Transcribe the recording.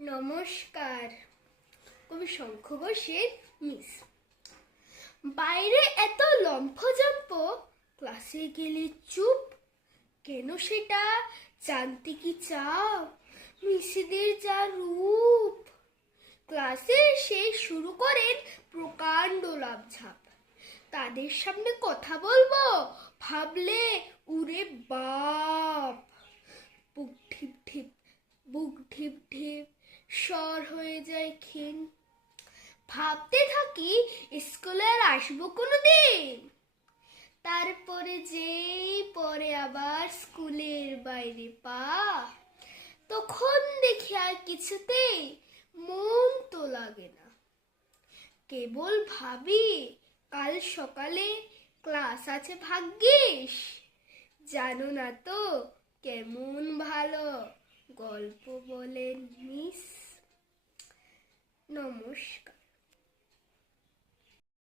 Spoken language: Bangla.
নমস্কার। কবি শঙ্খ ঘোষের মিস। বাইরে এত লম্ফজম্প, ক্লাসে গেলে চুপ কেন সেটা জানতে কি চাও? মিসেদের যা রূপ। ক্লাসে এসে শুরু করেন প্রকাণ্ড লাফঝাপ। তাদের সামনে কথা বলবো ভাবলে উরে বাপ। বুক ঢিপ ঢিপ, বুক ঢিপ ঢিপ, স্বর হয়ে যায় ক্ষীণ। ভাবতে থাকি স্কুলে আর আসবো কোনোদিন। তারপরে যেই পরে আবার স্কুলের বাইরে পা, তখন দেখি আর কিছুতেই মন তো লাগে না। কেবল ভাবি কাল সকালে ক্লাস আছে ভাগ্যিস। জানো না তো কেমন ভালো গল্প বলেন মিস। নমস্কার।